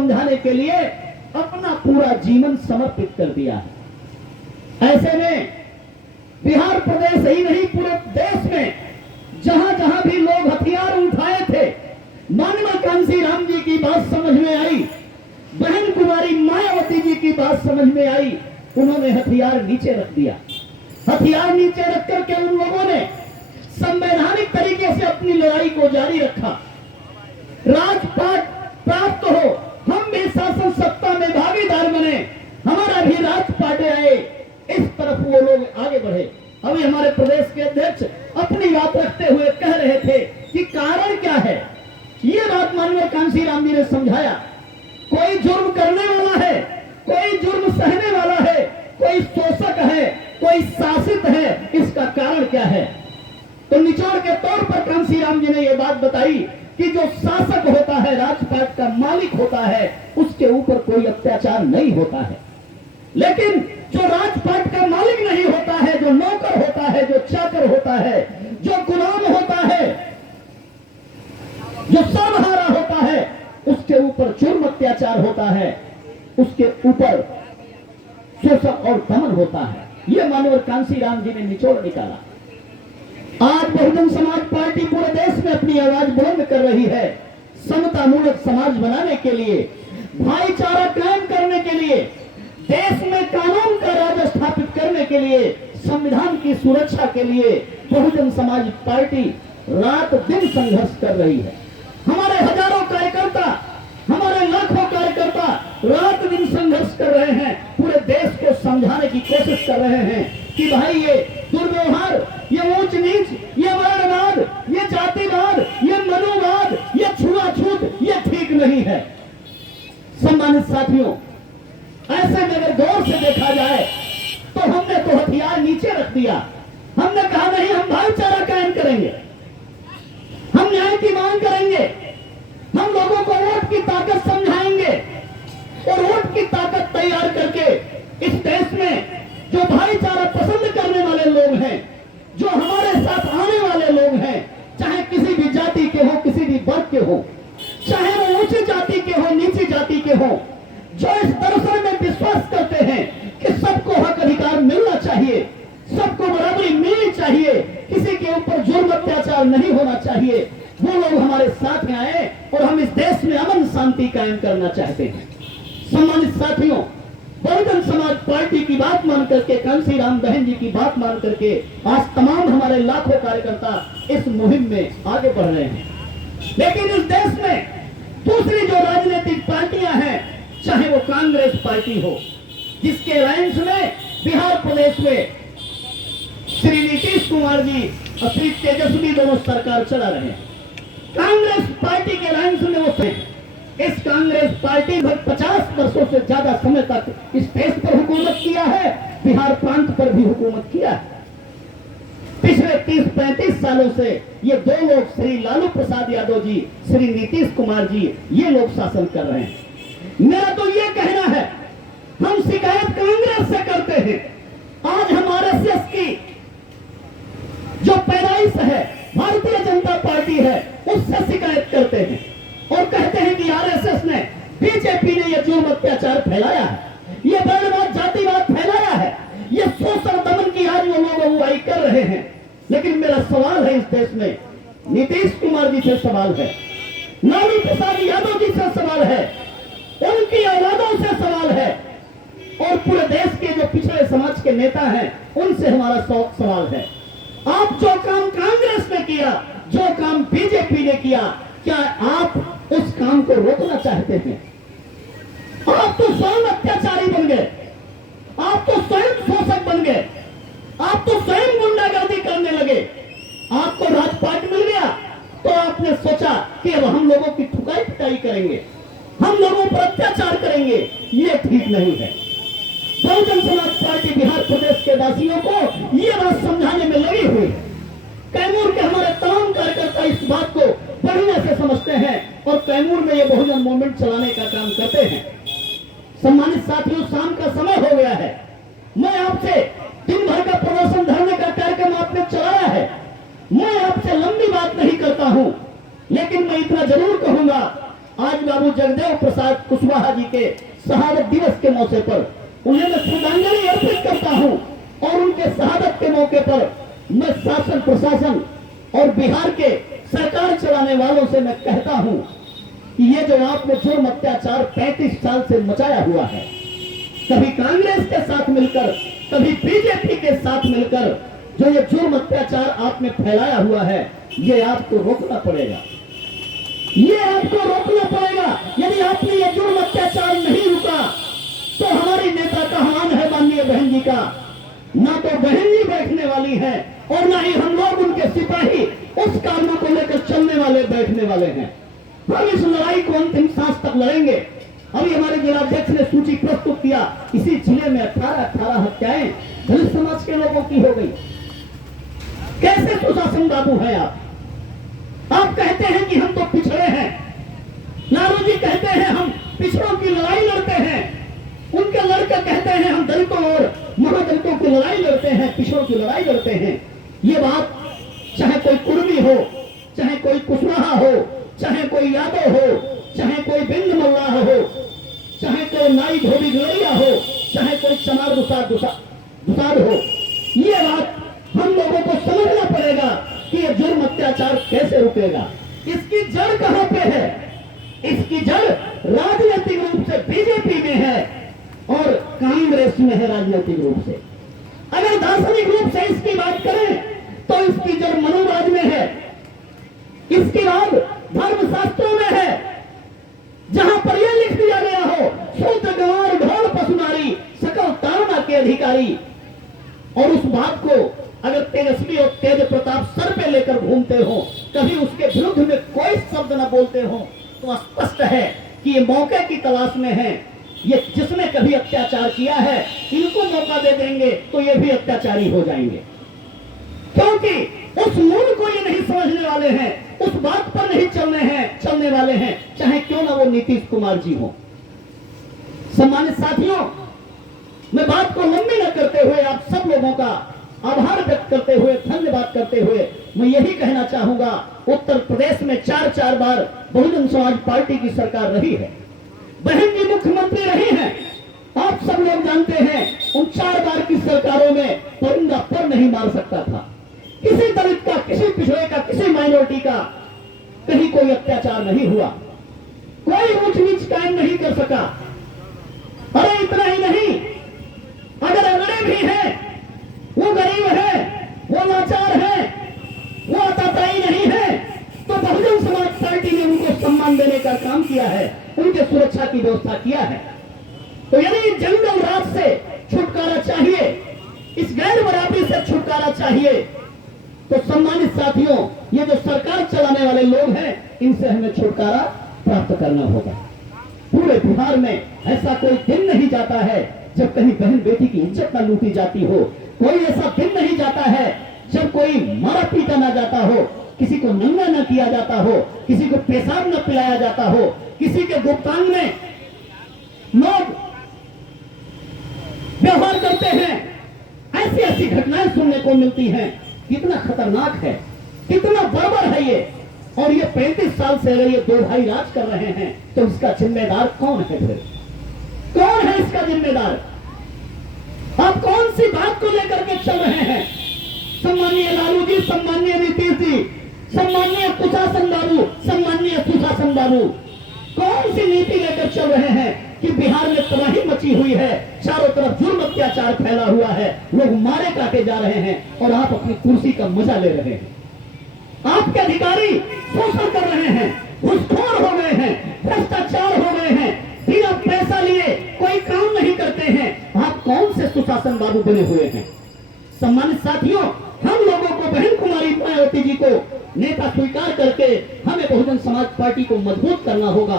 समझाने के लिए अपना पूरा जीवन समर्पित कर दिया है। ऐसे में बिहार प्रदेश ही नहीं, पूरे देश में जहां जहां भी लोग हथियार उठाए थे, माननीय कांशीराम जी की बात समझ में आई, बहन कुमारी मायावती जी की बात समझ में आई, उन्होंने हथियार नीचे रख दिया। हथियार नीचे रख करके उन लोगों ने संवैधानिक तरीके से अपनी लड़ाई को जारी रखा। राजपाट प्राप्त हो, हम भी शासन सत्ता में भागीदार बने, हमारा भी राजपाट आए, इस तरफ वो लोग आगे बढ़े। अभी हमारे प्रदेश के अध्यक्ष अपनी बात रखते हुए कह रहे थे कि कारण क्या है। ये बात माननीय कांशीराम जी ने समझाया। कोई जुर्म करने वाला है, कोई जुर्म सहने वाला है, कोई शोषक है, कोई शासित है, इसका कारण क्या है। तो निचोड़ के तौर पर कांशीराम जी ने यह बात बताई कि जो शासक होता है, राजपाट का मालिक होता है, उसके ऊपर कोई अत्याचार नहीं होता है। लेकिन जो राजपाट का मालिक नहीं होता है, जो नौकर होता है, जो चाकर होता है, जो गुलाम होता है, जो सर्वहारा होता है, उसके ऊपर जुर्म अत्याचार होता है, उसके ऊपर शोषण और दमन होता है। यह माननीय कांशीराम जी ने निचोड़ निकाला। आज बहुजन समाज पार्टी पूरे देश में अपनी आवाज बुलंद कर रही है, समता मूलक समाज बनाने के लिए, भाईचारा कायम करने के लिए, देश में कानून का राज स्थापित करने के लिए, संविधान की सुरक्षा के लिए बहुजन समाज पार्टी रात दिन संघर्ष कर रही है। हमारे हजारों कार्यकर्ता, हमारे लाखों कार्यकर्ता रात दिन संघर्ष कर रहे हैं, पूरे देश को समझाने की कोशिश कर रहे हैं कि भाई ये दुर्व्यवहार, ये ऊंच नीच, ये वर्णवाद, ये जातिवाद, ये मनुवाद, ये छुआछूत, ये ठीक नहीं है। सम्मानित साथियों, ऐसे में अगर गौर से देखा जाए तो हमने तो हथियार नीचे रख दिया। हमने कहा नहीं, हम भाईचारा कायम करेंगे, हम न्याय की मांग करेंगे, हम लोगों को वोट की ताकत समझाएंगे और वोट की ताकत तैयार करके इस देश में जो भाईचारा पसंद करने वाले लोग हैं, जो हमारे साथ आने वाले लोग हैं, चाहे किसी भी जाति के हो, किसी भी वर्ग के हो, चाहे वो ऊंची जाति के हो, नीची जाति के हो, जो इस दर्शन में विश्वास करते हैं कि सबको हक अधिकार मिलना चाहिए, सबको बराबरी मिलनी चाहिए, किसी के ऊपर जुर्म अत्याचार नहीं होना चाहिए, वो लोग हमारे साथ में आए और हम इस देश में अमन शांति कायम करना चाहते हैं। सम्मानित साथियों, बहुजन समाज पार्टी की बात मान करके, कांशीराम बहन जी की बात मान करके आज तमाम हमारे लाखों कार्यकर्ता इस मुहिम में आगे बढ़ रहे हैं। लेकिन इस देश में दूसरी जो राजनीतिक पार्टियां हैं, चाहे वो कांग्रेस पार्टी हो, जिसके अलायंस में बिहार प्रदेश में श्री नीतीश कुमार जी और श्री तेजस्वी दोनों सरकार चला रहे हैं, कांग्रेस पार्टी के अलायंस में वो हैं। इस कांग्रेस पार्टी ने 50 वर्षों से ज्यादा समय तक इस देश पर हुकूमत किया है, बिहार प्रांत पर भी हुकूमत किया है। पिछले 30-35 सालों से ये दो लोग, श्री लालू प्रसाद यादव जी, श्री नीतीश कुमार जी, ये लोग शासन कर रहे हैं। मेरा तो ये कहना है, हम शिकायत कांग्रेस से करते हैं। आज हम आरएसएस की जो पैदाइश है, भारतीय जनता पार्टी है, उससे शिकायत करते हैं और कहते हैं कि आरएसएस ने, बीजेपी ने यह जुर्म अत्याचार फैलाया है, ये वर्णवाद जातिवाद फैलाया है, ये शोषण दमन की आज वो लोग अगुवाई कर रहे हैं। लेकिन मेरा सवाल है, इस देश में नीतीश कुमार जी से सवाल है, लालू प्रसाद यादव जी से सवाल है, उनकी औलादों से सवाल है और पूरे देश के जो पिछड़े समाज के नेता हैं, उनसे हमारा सवाल है। आप जो काम कांग्रेस ने किया, जो काम बीजेपी ने किया, क्या आप उस काम को रोकना चाहते हैं? आप तो स्वयं अत्याचारी बन गए, आप तो स्वयं शोषक बन गए, आप तो स्वयं गुंडागर्दी करने लगे। आपको राजपाट मिल गया तो आपने सोचा कि अब हम लोगों की ठुकाई पिटाई करेंगे, हम लोगों पर अत्याचार करेंगे। ये ठीक नहीं है। बहुजन समाज पार्टी बिहार प्रदेश के वासियों को ये बात समझाने में लगी हुई है। कैमूर के हमारे तमाम कार्यकर्ता इस बात को बढ़िया से समझते हैं और कैमूर में ये बहुजन मूवमेंट चलाने का काम करते हैं। सम्मानित साथियों, शाम का समय हो गया है। मैं आपसे दिन भर का प्रदर्शन धरने का कार्यक्रम आपने चलाया है, मैं आपसे लंबी बात नहीं करता हूं, लेकिन मैं इतना जरूर कहूंगा, आज बाबू जगदेव प्रसाद कुशवाहा जी के शहादत दिवस के मौके पर उन्हें मैं श्रद्धांजलि अर्पित करता हूं और उनके शहादत के मौके पर मैं शासन प्रशासन और बिहार के सरकार चलाने वालों से मैं कहता हूं कि ये जो आपने जुर्म अत्याचार 35 साल से मचाया हुआ है, कभी कांग्रेस के साथ मिलकर कभी बीजेपी के साथ मिलकर जो ये जुर्म अत्याचार आपने फैलाया हुआ है, ये आपको रोकना पड़ेगा। ये आपको रोकना पड़ेगा। यदि आपने ये जुर्म अत्याचार नहीं रुका तो हमारी नेता का मान है माननीय बहन जी का, ना तो बहन जी बैठने वाली है और ना ही हम लोग उनके सिपाही उस कानून को लेकर चलने वाले बैठने वाले हैं। हम इस लड़ाई को अंतिम सांस तक लड़ेंगे। अभी हमारे जिलाध्यक्ष ने सूची प्रस्तुत किया, इसी जिले में 18 हत्याएं दलित समाज के लोगों की हो गई। कैसे सुशासन बाबू है आप कहते हैं कि हम तो पिछड़े हैं, नारू जी कहते हैं हम पिछड़ों की लड़ाई लड़ते हैं, उनके लड़के कहते हैं हम दलितों और महादलितों की लड़ाई लड़ते हैं, पिछड़ों की लड़ाई लड़ते हैं। ये बात चाहे कोई कुर्मी हो, चाहे कोई कुशवाहा हो, चाहे कोई यादव हो, चाहे कोई बिंद मल्लाह हो, चाहे कोई नाई धोबी गलैया हो, चाहे कोई चमार दुसाद हो, ये बात हम लोगों को समझना पड़ेगा कि ये जुर्म अत्याचार कैसे रुकेगा। इसकी जड़ कहां पे है? इसकी जड़ राजनीतिक रूप से बीजेपी में है और कांग्रेस में है राजनीतिक रूप से। अगर दार्शनिक रूप से इसकी बात करें तो इसकी जड़ मनोवाद में है, इसकी बात धर्मशास्त्रों में है, जहां पर यह लिख दिया गया हो शूद्र गंवार ढोल पशुनारी सकल ताड़ना के अधिकारी। और उस बात को अगर तेजस्वी और तेज प्रताप सर पे लेकर घूमते हो, कभी उसके विरुद्ध में कोई शब्द न बोलते हो, तो स्पष्ट है कि ये मौके की तलाश में है। ये जिसने कभी अत्याचार किया है, इनको मौका दे देंगे तो ये भी अत्याचारी हो जाएंगे, क्योंकि उस मूल को ये नहीं समझने वाले हैं, उस बात पर नहीं चलने वाले हैं, चाहे क्यों ना वो नीतीश कुमार जी हो। सम्मानित साथियों, मैं बात को लंबी न करते हुए आप सब लोगों का आभार व्यक्त करते हुए, धन्यवाद करते हुए मैं यही कहना चाहूंगा, उत्तर प्रदेश में 4 बार बहुजन समाज पार्टी की सरकार रही है, बहन जी मुख्यमंत्री रही हैं। आप सब लोग जानते हैं उन 4 बार की सरकारों में परिंदा पर नहीं मार सकता था। किसी दलित का, किसी पिछड़े का, किसी माइनॉरिटी का कहीं कोई अत्याचार नहीं हुआ, कोई ऊंच नीच कायम नहीं कर सका। अरे इतना ही नहीं, अगर अगड़े भी है, वो गरीब है, वो लाचार है, वो आताताई नहीं है, तो बहुजन समाज पार्टी ने उनको सम्मान देने का काम किया है, उनके सुरक्षा की व्यवस्था किया है। तो यदि जंगल राज से छुटकारा चाहिए, इस गैर बराबरी से छुटकारा चाहिए, तो सम्मानित साथियों, ये जो सरकार चलाने वाले लोग हैं, इनसे हमें छुटकारा प्राप्त करना होगा। पूरे बिहार में ऐसा कोई दिन नहीं जाता है जब कहीं बहन बेटी की इज्जत न लूटी जाती हो, कोई ऐसा दिन नहीं जाता है जब कोई मारा पीटा ना जाता हो, किसी को नंगा न किया जाता हो, किसी को पेशाब न पिलाया जाता हो, किसी के गुप्तांग में लोग व्यवहार करते हैं। ऐसी ऐसी घटनाएं सुनने को मिलती हैं। कितना खतरनाक है, कितना बर्बर है ये। और ये 35 साल से अगर ये 2 भाई राज कर रहे हैं तो इसका जिम्मेदार कौन है? फिर कौन है इसका जिम्मेदार? आप कौन सी बात को लेकर के चल रहे हैं? सम्मानीय लालू जी, सम्मानीय नीतीश जी, सम्मानीय कुशासन बाबू, सम्मानीय सुशासन बाबू, कौन सी नीति लेकर चल रहे हैं कि बिहार में तबाही मची हुई है, चारों तरफ जुर्म अत्याचार फैला हुआ है, लोग मारे काटे जा रहे हैं और आप अपनी कुर्सी का मजा ले रहे हैं। आपके अधिकारी शोषण कर रहे हैं, घूसखोर हो गए हैं, भ्रष्टाचार हो गए हैं, बिना पैसा लिए कोई काम नहीं करते हैं। आप कौन से सुशासन बाबू बने हुए हैं? सम्मानित साथियों, हम लोगों को बहन कुमारी मायावती जी को नेता स्वीकार करके हमें बहुजन समाज पार्टी को मजबूत करना होगा,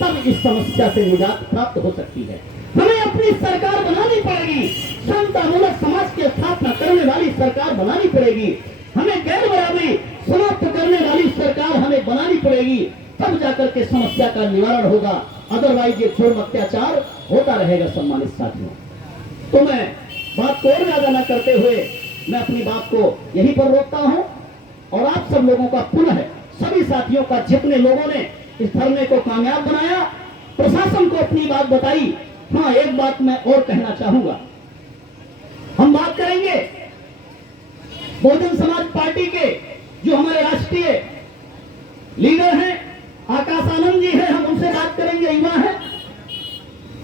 तब इस समस्या से निजात प्राप्त हो सकती है। हमें अपनी सरकार बनानी पड़ेगी, समतामूलक समाज की स्थापना करने वाली सरकार बनानी पड़ेगी, हमें गैर बराबरी समाप्त करने वाली सरकार हमें बनानी पड़ेगी, तब जाकर के समस्या का निवारण होगा। अदरवाइज ये जुर्म अत्याचार होता रहेगा। सम्मानित साथियों, तो मैं बात को और ज्यादा न करते हुए मैं अपनी बात को यहीं पर रोकता हूं और आप सब लोगों का पुनः सभी साथियों का, जितने लोगों ने इस धरने को कामयाब बनाया, प्रशासन को अपनी बात बताई। हाँ, एक बात मैं और कहना चाहूंगा, हम बात करेंगे बहुजन समाज पार्टी के जो हमारे राष्ट्रीय लीडर हैं आकाश आनंद जी हैं, हम उनसे बात करेंगे, युवा है।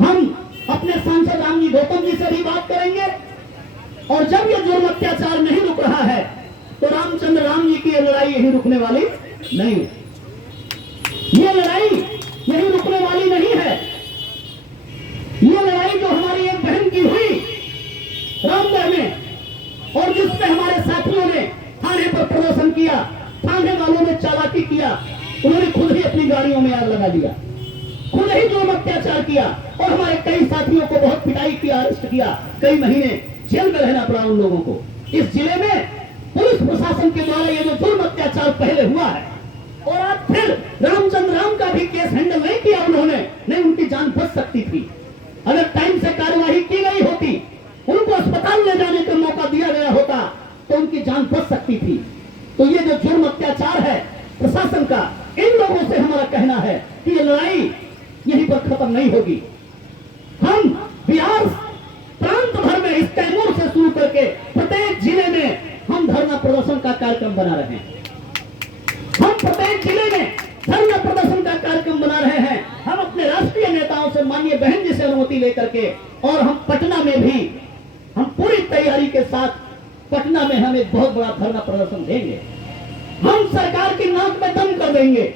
हम अपने सांसद राम जी गौतम जी से भी बात करेंगे। और जब ये जुर्म अत्याचार नहीं रुक रहा है तो रामचंद्र राम जी की ये लड़ाई यही रुकने वाली नहीं, ये लड़ाई यही रुकने वाली नहीं है। ये लड़ाई जो हमारी एक बहन की हुई रामगढ़ में और जिसमें हमारे साथियों ने थाने पर प्रदर्शन किया, थाने वालों ने चालाकी किया, उन्होंने खुद ही अपनी गाड़ियों में आग लगा दिया, खुद ही जुर्म अत्याचार किया और हमारे कई साथियों को बहुत पिटाई किया, अरेस्ट किया, कई महीने जेल में रहना पड़ा उन लोगों को। इस जिले में पुलिस प्रशासन के द्वारा ये जो जुर्म अत्याचार पहले हुआ है और आज फिर रामचंद्र राम का भी केस हैंडल नहीं किया उन्होंने, नहीं उनकी जान बच सकती थी। अगर टाइम से कार्यवाही की गई होती, उनको अस्पताल ले जाने का मौका दिया गया होता तो उनकी जान बच सकती थी। तो ये जो जुर्म अत्याचार है प्रशासन का, इन लोगों से हमारा कहना है कि ये लड़ाई यहीं पर खत्म नहीं होगी। हम बिहार प्रांत भर में इस कैमूर से शुरू करके प्रत्येक जिले में हम धरना प्रदर्शन का कार्यक्रम बना रहे हैं। हम प्रत्येक जिले में धरना प्रदर्शन का कार्यक्रम बना रहे हैं। हम अपने राष्ट्रीय नेताओं से, माननीय बहन जी से अनुमति लेकर के, और हम पटना में भी हम पूरी तैयारी के साथ पटना में हम एक बहुत बड़ा धरना प्रदर्शन देंगे। हम सरकार की नाक में दम कर देंगे।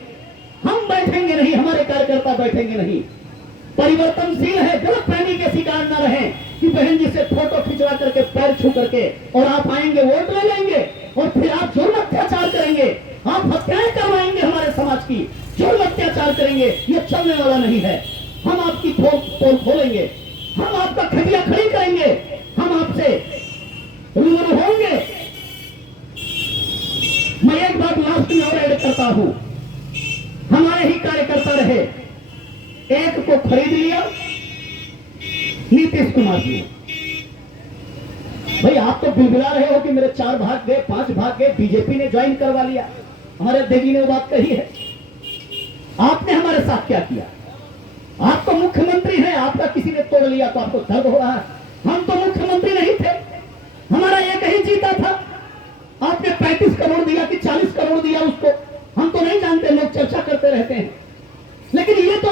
हम बैठेंगे नहीं, हमारे कार्यकर्ता बैठेंगे नहीं। परिवर्तनशील है, गलतफहमी के शिकार न रहे कि बहन जी से फोटो खिंचवा करके पैर छू करके और आप आएंगे, वोट ले लेंगे और फिर आप जुर्म अत्याचार करेंगे, आप हत्याएं करवाएंगे हमारे समाज की, जुर्म अत्याचार करेंगे। ये चलने वाला नहीं है। हम आपकी पोल खोलेंगे, हम आपका खटिया खड़ी करेंगे, हम आपसे रूबरू होंगे। मैं एक बात लास्ट में और ऐड करता हूं, हमारे ही कार्यकर्ता रहे, एक को खरीद लिया नीतीश कुमार जी। भाई आप तो बिलबिला रहे हो कि मेरे 4 भाग गए, 5 भाग गए, बीजेपी ने ज्वाइन करवा लिया। हमारे अध्यक्ष जी ने वो बात कही है। आपने हमारे साथ क्या किया? आप तो मुख्यमंत्री हैं, आपका किसी ने तोड़ लिया तो आपको दर्द हो रहा है। हम तो मुख्यमंत्री नहीं थे, हमारा एक ही जीता था। आपने 35 करोड़ दिया कि 40 करोड़ दिया उसको, हम तो नहीं जानते, लोग चर्चा करते रहते हैं। लेकिन ये तो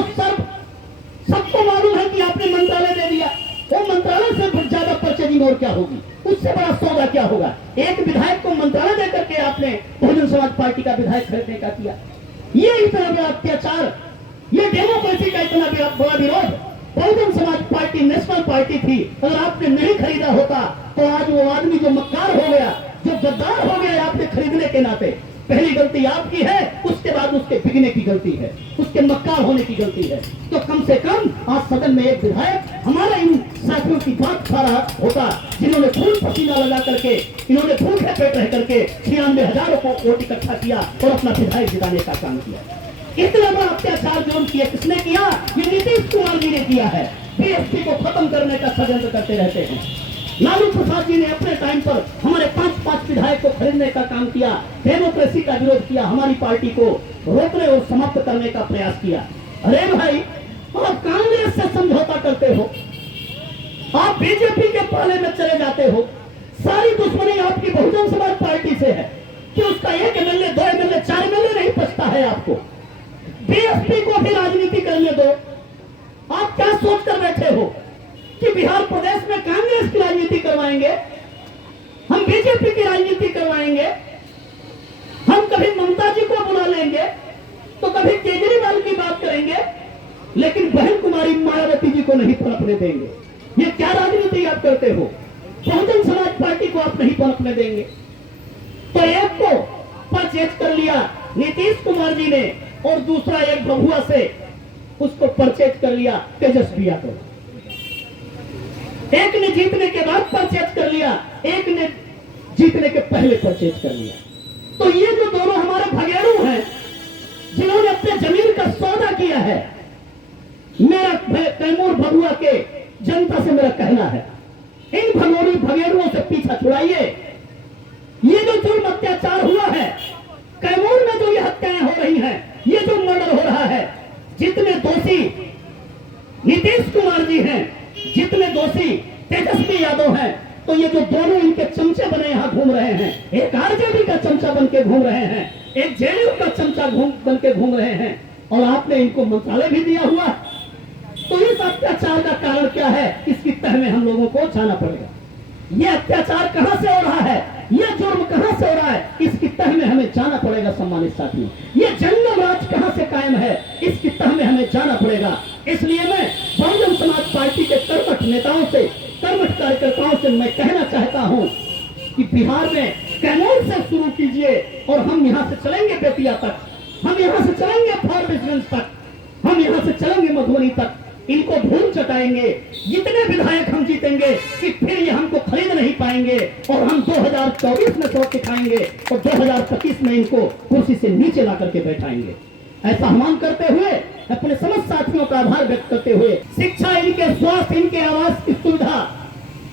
सबको मालूम है कि आपने मंत्रालय दे दिया। वो मंत्रालय से ज्यादा परचेजिंग और क्या होगी, उससे बड़ा सौदा क्या होगा? एक विधायक को मंत्रालय देकर के आपने बहुजन समाज पार्टी का विधायक खरीदने का किया। ये इतना बड़ा अत्याचार, ये डेमोक्रेसी का इतना बड़ा विरोध Bahujan Samaj party national party थी। अगर आपने नहीं खरीदा होता तो आज वो आदमी जो मक्कार हो गया, जो गद्दार हो गया आपने खरीदने के नाते, पहली गलती आपकी है, उसके बाद उसके बिकने की गलती है, उसके मक्कार होने की गलती है। तो कम से कम आज सदन में एक विधायक हमारा इन साथियों की बात खा रहा होता, जिन्होंने खून पसीना लगा करके, इन्होंने भूखे पेट रह करके 96,000 को वोट इकट्ठा किया और अपना विधायक जिताने का काम किया। इतना बड़ा अत्याचार जो किया, किसने किया? ये नीतीश कुमार जी ने किया है। बीएसपी को खत्म करने का षड्यंत्र करते रहते हैं। लालू प्रसाद जी ने अपने टाइम पर हमारे 5 विधायक को खरीदने का काम किया, डेमोक्रेसी का विरोध किया, हमारी पार्टी को रोकने और समाप्त करने का प्रयास किया। अरे भाई, आप कांग्रेस से समझौता करते हो, आप बीजेपी के पाले में चले जाते हो। सारी दुश्मनी आपकी बहुजन समाज पार्टी से है कि उसका 1 एमएलए, 2 एमएलए, 4 एमएलए नहीं बचता है आपको। बीएसपी को भी राजनीति करने दो। आप क्या सोचकर बैठे हो कि बिहार प्रदेश में कांग्रेस की राजनीति करवाएंगे, हम बीजेपी की राजनीति करवाएंगे, हम कभी ममता जी को बुला लेंगे तो कभी केजरीवाल की बात करेंगे, लेकिन बहन कुमारी मायावती जी को नहीं पनपने देंगे। ये क्या राजनीति आप करते हो? बहुजन समाज पार्टी को आप नहीं पनपने देंगे। तो एक को परचेज कर लिया नीतीश कुमार जी ने और दूसरा एक बबुआ से उसको परचेज कर लिया तेजस्वी यादव। एक ने जीतने के बाद परचेज कर लिया, एक ने जीतने के पहले परचेज कर लिया। तो ये जो दोनों हमारे भगेड़ू हैं, जिन्होंने अपने जमीन का सौदा किया है, मेरा कैमूर भगुआ के जनता से मेरा कहना है, इन भगेड़ुओं से पीछा छुड़ाइए। ये जो जुर्म अत्याचार हुआ है, कैमूर में जो ये हत्याएं हो रही हैं, ये जो मर्डर हो रहा है, जितने दोषी नीतीश कुमार जी हैं, जितने दोषी तेजस्वी यादव हैं, तो ये जो दोनों इनके चमचे बने यहाँ घूम रहे हैं, एक आरजेडी का चमचा बन के घूम रहे हैं, एक जेडीयू का चमचा बन के घूम रहे हैं, और आपने इनको मंत्रालय भी दिया हुआ। तो इस अत्याचार का कारण क्या है, इसकी तह में हम लोगों को जाना पड़ेगा। ये अत्याचार कहां से हो रहा है, ये जुर्म कहां से हो रहा है, इसकी तह में हमें जाना पड़ेगा सम्मानित साथियों। ये जंगल राज कहां से कायम है, इसकी तह में हमें जाना पड़ेगा। इसलिए मैं बहुजन समाज पार्टी के कर्मठ नेताओं से, कर्मठ कार्यकर्ताओं से मैं कहना चाहता हूं कि बिहार में कैमूर से शुरू कीजिए और हम यहां से चलेंगे बेतिया तक, हम यहां से चलेंगे फारबिसगंज तक, हम यहां से चलेंगे मधुबनी तक। इनको धूल चटाएंगे, जितने विधायक हम जीतेंगे कि फिर ये हमको खरीद नहीं पाएंगे, और हम 2024 में सबक दिखाएंगे और 2025 में इनको कुर्सी से नीचे ला करके बैठाएंगे। ऐसा आह्वान करते हुए अपने समस्त साथियों का आभार व्यक्त करते हुए, शिक्षा, इनके स्वास्थ्य, इनके आवास की सुविधा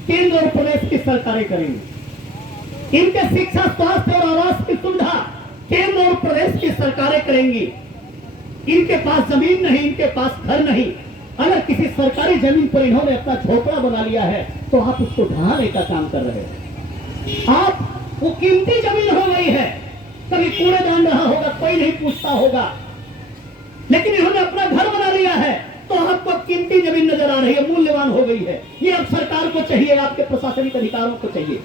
केंद्र और प्रदेश की सरकारें करेंगी। इनके शिक्षा, स्वास्थ्य और आवास की सुविधा केंद्र और प्रदेश की सरकारें करेंगी। इनके पास जमीन नहीं, इनके पास घर नहीं। अगर किसी सरकारी जमीन पर इन्होंने अपना झोपड़ा बना लिया है तो आप उसको ढहाने का काम कर रहे हैं। आप, वो कीमती जमीन हो गई है, कभी कूड़ेदान रहा होगा, कोई नहीं पूछता होगा, लेकिन इन्होंने अपना घर बना लिया है तो आपको कीमती जमीन नजर आ रही है, मूल्यवान हो गई है। ये अब सरकार को चाहिए, आपके प्रशासनिक अधिकारों को चाहिए।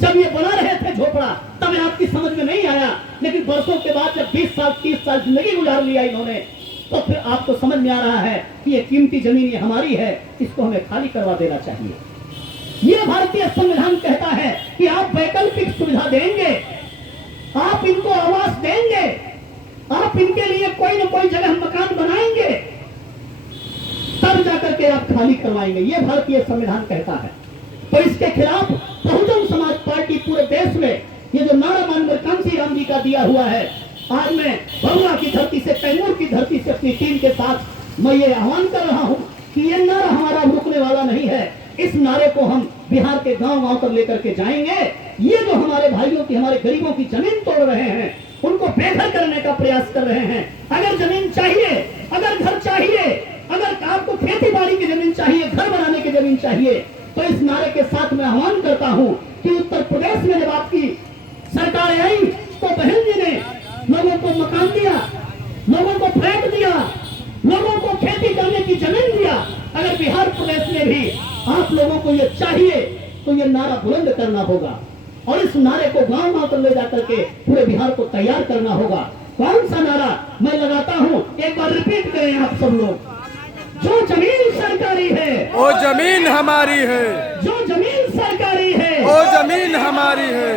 जब ये बना रहे थे झोपड़ा तब आपकी समझ में नहीं आया, लेकिन वर्षों के बाद जब 20 साल 30 साल जिंदगी गुजार लिया इन्होंने, तो फिर आपको समझ में आ रहा है कि ये कीमती जमीन ये हमारी है, इसको हमें खाली करवा देना चाहिए। ये भारतीय संविधान कहता है कि आप वैकल्पिक सुविधा देंगे, आप इनको आवास देंगे, आप इनके लिए कोई न कोई जगह मकान बनाएंगे, तब जाकर के आप खाली करवाएंगे। ये भारतीय संविधान कहता है। तो इसके खिलाफ बहुजन समाज पार्टी पूरे देश में ये जो नारा माननीय कांसी राम जी का दिया हुआ है, आज मैं बरुआ की धरती से, कैमूर की धरती से अपनी टीम के साथ मैं ये आह्वान कर रहा हूं कि ये नारा हमारा रुकने वाला नहीं है। इस नारे को हम बिहार के गांव-गांव तक लेकर के जाएंगे। ये जो हमारे भाइयों की, हमारे गरीबों की जमीन तोड़ रहे हैं, उनको बेघर करने का प्रयास कर रहे हैं। अगर जमीन चाहिए, अगर घर चाहिए, अगर आपको खेती बाड़ी की जमीन चाहिए, घर बनाने की जमीन चाहिए, तो इस नारे के साथ मैं आह्वान करता हूं कि उत्तर प्रदेश में जब आपकी सरकार आई तो बहन जी ने लोगों को मकान दिया, लोगों को फ्लैट दिया, लोगों को खेती करने की जमीन दिया। अगर बिहार प्रदेश में भी आप लोगों को ये चाहिए तो ये नारा बुलंद करना होगा और इस नारे को गांव-गांव तक ले जाकर के पूरे बिहार को तैयार करना होगा। कौन सा नारा मैं लगाता हूं, एक बार रिपीट करें आप सब लोग। जो जमीन सरकारी है वो जमीन हमारी है, जो जमीन सरकारी है वो जमीन हमारी है,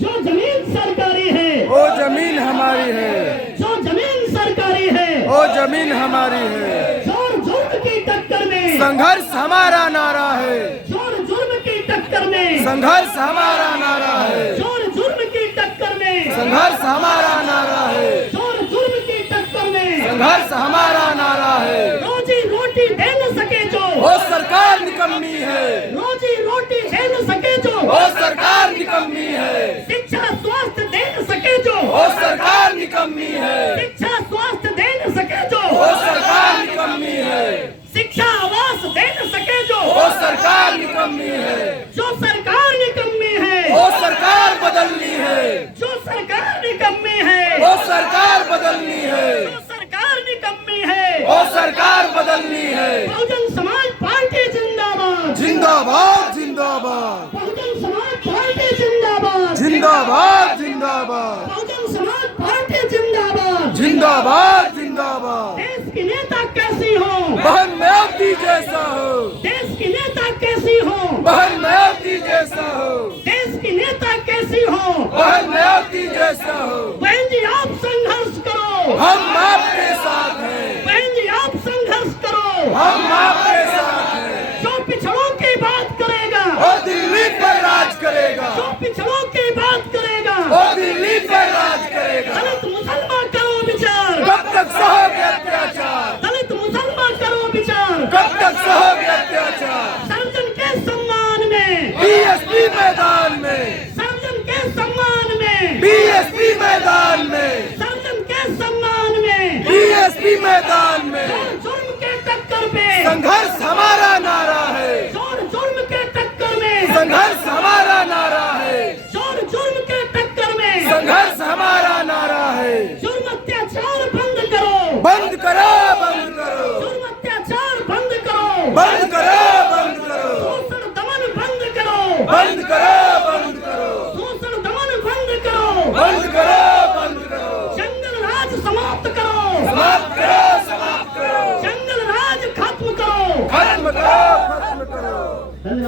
जो जमीन सरकारी है वो जमीन हमारी है, जो जमीन सरकारी है वो जमीन हमारी है। जोर जुर्म की टक्कर में संघर्ष हमारा नारा है, जोर जुर्म की टक्कर में संघर्ष हमारा नारा है, जोर जुर्म की टक्कर में संघर्ष हमारा नारा है, जोर जुर्म की टक्कर में संघर्ष हमारा नारा है। रोजी रोटी दे न सके जो वो सरकार निकम्मी है, रोजी रोटी दे न सके जो वो सरकार निकम्मी है, शिक्षा स्वास्थ्य दे न सके जो वो सरकार निकम्मी है, शिक्षा स्वास्थ्य दे न सके जो वो सरकार निकम्मी है, शिक्षा आवास दे न सके जो वो सरकार निकम्मी है, जो सरकार निकम्मी है वो सरकार बदलनी है, जो सरकार निकम्मी है वो सरकार बदलनी है, जो सरकार निकम्मी है वो सरकार बदलनी है। बहुजन समाज पार्टी जिंदाबाद, जिंदाबाद जिंदाबाद बहुजन समाज पार्टी जिंदाबाद, जिंदाबाद जिंदाबाद बहुजन समाज पार्टी जिंदाबाद। जिंदाबाद जिंदाबाद। देश की नेता कैसी हो, बहन मायावती जैसा हो, देश की नेता कैसी हो, बहन मायावती जैसा हो, देश की नेता कैसी हो। बहन मायावती जैसा हो। बहन जी आप संघर्ष करो, हम आपके साथ हैं, बहन जी आप संघर्ष करो। हम आपके साथ हैं। जो पिछड़ों की बात करेगा वो दिल्ली पर राज करेगा, जो पिछड़ों की बात करेगा वो दिल्ली पर राज करेगा। दलित मुसलमान करो विचार, कब तक सहोगे अत्याचार, दलित मुसलमान करो विचार। कब तक सहोगे अत्याचार। सर्जन के सम्मान में, बीएसपी मैदान में, सर्जन के सम्मान में, बीएसपी मैदान में, सर्जन के सम्मान में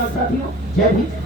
धन्यवाद साथियों, जय भीम।